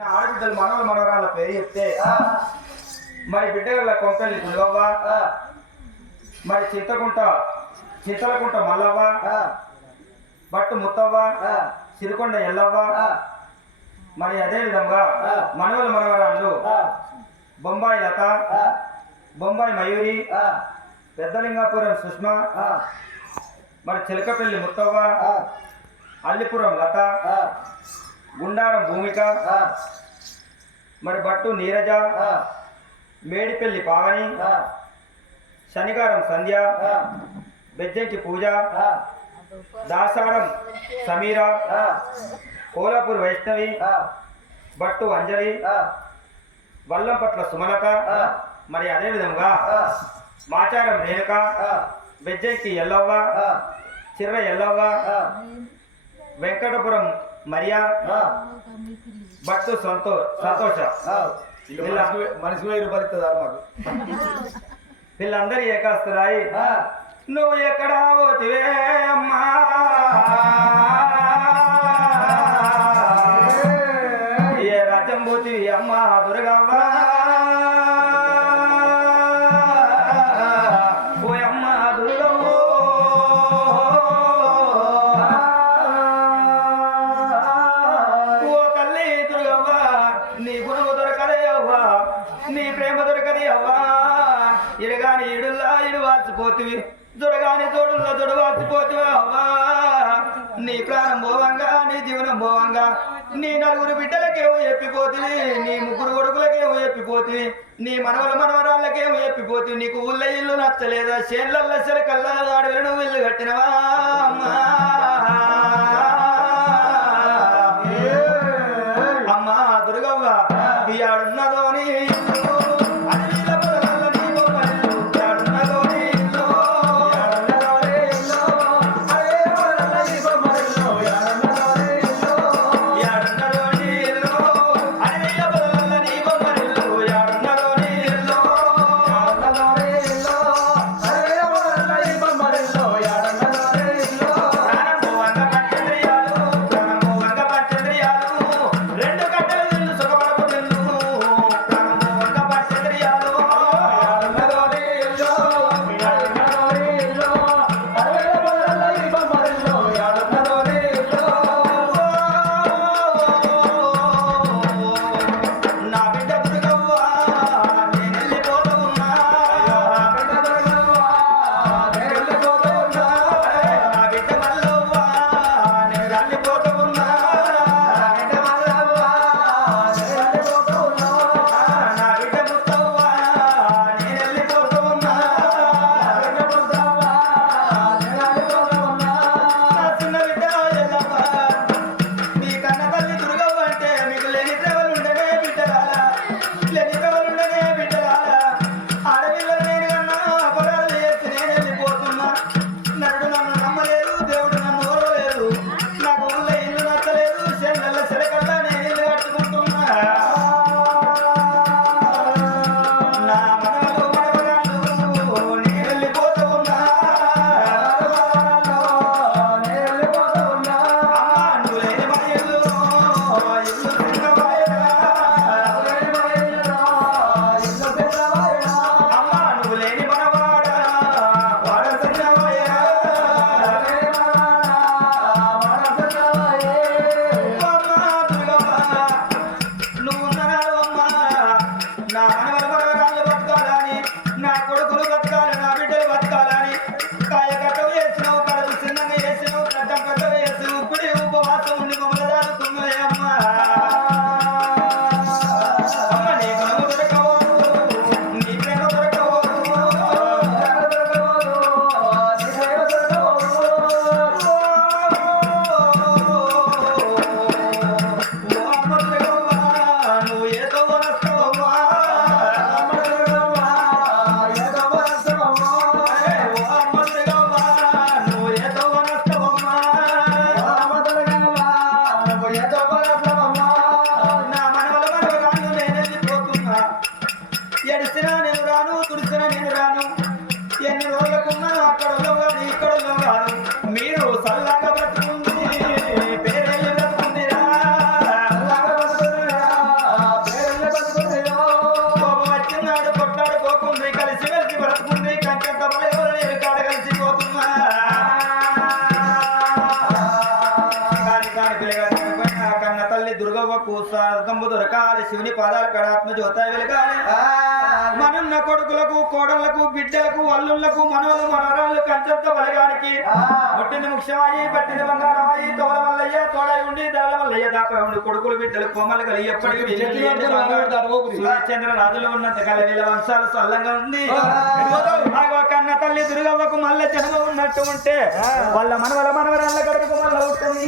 ఆడబిడ్డలు మనవలు మనవరాల పేరు చెప్తే మరి బిడ్డల కొంకల్లి గుళ్ళవ్వ, మరి చింతలకుంట మల్లవ్వ, బట్టు ముత్తవ్వ, సిరికొండ ఎల్లవ్వ, మరి అదే విధంగా మనవలు మనవరాళ్ళు బొంబాయి లత, బొంబాయి మయూరి, పెద్దలింగాపురం సుష్మా, మరి చిలకపల్లి ముత్తవ్వ, అల్లిపురం లత, గుండారం భూమిక, మరి బట్టు నీరజ, మేడిపల్లి పావని, శనిగారం సంధ్య, బెజ్జంకి పూజ, దాసారం సమీర, కోలాపూర్ వైష్ణవి, బట్టు అంజలి, వల్లంపట్ల సుమలత, మరి అదేవిధంగా మాచారం రేణుక, బెజ్జంకి ఎల్లవ్వ, చిర్ర ఎల్లవ్వ, వెంకటపురం మరియా, బట్టు సంతోష, మనిషి 1000 రూపాయలు ఇస్తుందా మాకు? వీళ్ళందరూ ఏకాస్తున్నాయి. నువ్వు ఎక్కడా పోతివే అమ్మా, ఏ రాజ్యం పోతివి అమ్మా దుర్గవ్వ, ఓ అమ్మ దుర్గవ్వ, ఓ తల్లి దుర్గవ్వ, నీ గుణము దొరకదే అవ్వా, నీ ప్రేమ దొరకదే అవ్వా, ఇడగాని ఇడుల్లా ఇడు వాచిపోతివి, దొడగాని తోడుల్లో దొడ వాచిపోతివా అవ్వా, నీ ప్రాణం పోవంగా, నీ జీవనం పోవంగా, నీ 4 బిడ్డలకేమో ఎప్పిపోతివి, నీ 3 కొడుకులకేమో ఎప్పిపోతివి, నీ మనవరాళ్ళకేమో ఎప్పిపోతివి, నీకు ఊళ్ళ ఇల్లు నచ్చలేదా, చేన్లల్ల చెలకల్లా అడవిలో నువ్వు ఇల్లు కట్టినవా అమ్మా, అమ్మా దుర్గవ్వ ఈ ఆడున్నదోని దుర్గవ్వకు స్వర్గంబు దొరకాలి శివుని పాదాల కడ ఆత్మ జ్యోత వెలగాలి మనున్న కొడుకులకు కోడళ్లకు బిడ్డలకు అల్లుళ్లకు మనవలు మనవరాళ్ళు కంచంత బలగానికి పుట్టింది ముఖ్యమాయి పట్టింది బంగారమాయి తోల మల్లయ్య తోడై ఉండి దళ మల్లయ్య దాపై ఉండి కొడుకులు బిడ్డలు కోమలు కలిగి ఎప్పటికీ చంద్ర రాజులు ఉన్నంత కల వీళ్ళ వంశాలు సల్లంగా ఉంది కన్న తల్లి దుర్గవ్వకు మల్ల జన్మ ఉన్నట్టు ఉంటే వాళ్ళ మనవల మనవరాళ్ళ కడుపు మల్ల ఉంటుంది